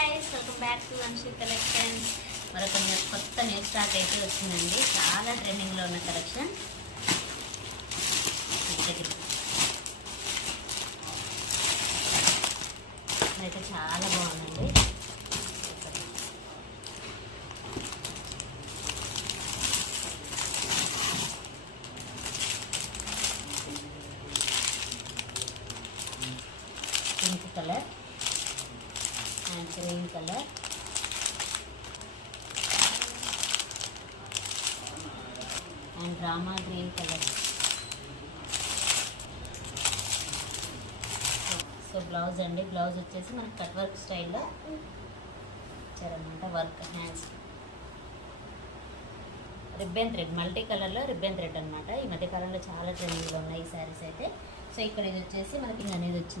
Welcome back to Anshi collections. మరొక కొత్త new stock అయితే వచ్చిందండి. చాలా ట్రెండింగ్లో ఉన్న కలెక్షన్. అయితే చాలా బాగుందండి. Pink colour and green color and drama green color. So blouse అండి. బ్లౌజ్ వచ్చేసి మనకి కట్ వర్క్ స్టైల్లో ఇచ్చారనమాట. Work hands ribbon thread, multi కలర్లో రిబ్బన్ థ్రెడ్ అనమాట. ఈ మధ్య కాలంలో చాలా ట్రెండింగ్లో ఉన్నాయి ఈ శారీస్ అయితే. సో ఇక్కడ ఇది వచ్చేసి మనకి అనేది వచ్చింది.